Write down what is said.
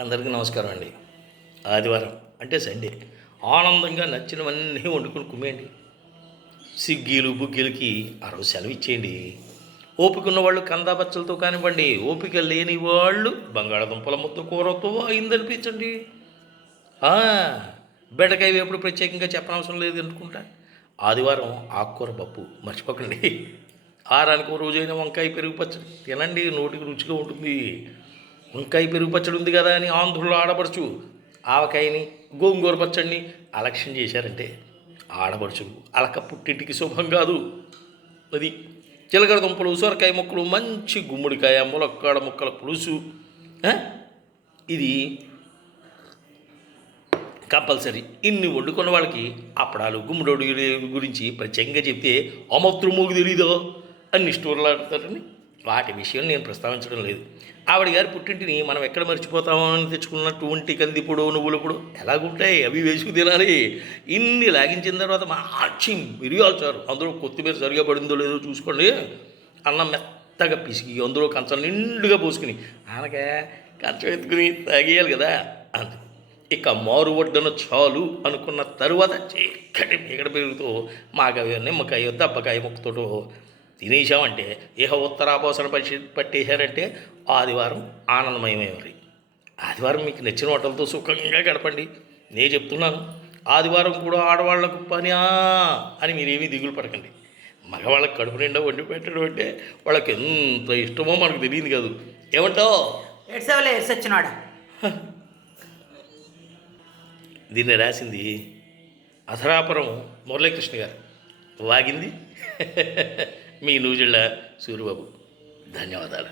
అందరికీ నమస్కారం అండి. ఆదివారం అంటే సండే. ఆనందంగా నచ్చినవన్నీ వండుకుని కుమ్మేయండి. సిగ్గీలు బుగ్గీలకి ఆ రోజు సెలవు ఇచ్చేయండి. ఓపిక ఉన్న వాళ్ళు కందాబచ్చలతో కానివ్వండి ఓపిక లేని వాళ్ళు బంగాళదుంపల ముద్ద కూరతో అయిందనిపించండి. ఆ, బెండకాయ వేపుడు ప్రత్యేకంగా చెప్పనవసరం లేదు అనుకుంటా. ఆదివారం ఆకుకూర పప్పు మర్చిపోకండి. ఆరానికి రోజైన వంకాయ పెరుగు పచ్చడి తినండి నోటికి రుచిగా ఉంటుంది. వంకాయ పెరుగు పచ్చడి ఉంది కదా అని ఆంధ్రులు ఆడపడుచు. ఆవకాయని గోంగూర పచ్చడిని అలక్ష్యం చేశారంటే ఆడపడుచు అలక పుట్టింటికి శుభం కాదు. అది చిలకడ దుంపలు సొరకాయ ముక్కలు మంచి గుమ్మడికాయ ములక్కాడ ముక్కల పులుసు ఇది కంపల్సరీ. ఇన్ని వండుకున్న వాళ్ళకి అప్పడాలు గుమ్మడోడు గురించి ప్రత్యేకంగా చెప్తే అమృతమోగి తెలీదో? అని నిష్ఠూరలాడతారని వాటి విషయం నేను ప్రస్తావించడం లేదు. ఆవిడ గారి పుట్టింటిని మనం ఎక్కడ మర్చిపోతామో అని తెచ్చుకున్నటువంటి కందిపొడు నువ్వులు కూడా ఎలాగుంటాయి? అవి వేసుకు తినాలి. ఇన్ని లాగించిన తర్వాత మంచి మిరియాలు చారు. అందులో కొత్తిమీర సరిగా పడిందో లేదో చూసుకోండి. అన్నం మెత్తగా పిసికి అందులో కంచం నిండుగా పోసుకుని ఆనగా కంచం ఎత్తుకుని తాగేయాలి కదా అంతే ఇక మారు వడ్డన చాలు అనుకున్న తరువాత చీకటి పీకడ పెరుగుతూ మాకవి నిమ్మకాయ దెబ్బకాయ ముక్కతోటో తినేసామంటే ఇహ ఉత్తరాపోసన పట్టి పట్టేశారంటే ఆదివారం ఆనందమయమేవారి ఆదివారం మీకు నచ్చిన వంటలతో సుఖంగా గడపండి. నేను చెప్తున్నాను ఆదివారం కూడా ఆడవాళ్ళకు పనియా అని మీరేమీ దిగులు పడకండి. మగవాళ్ళకి కడుపు నిండా వండి పెట్టడం అంటే వాళ్ళకి ఎంత ఇష్టమో మనకు తెలియదు కాదు. ఏమంటావు? ఎడ్సవలే ఎడ్సొచ్చినాడా దీన్ని రాసింది అధరాపురం మురళీకృష్ణ గారు. వాగింది మీ నూజిళ్ళ సూర్యబాబు ధన్యవాదాలు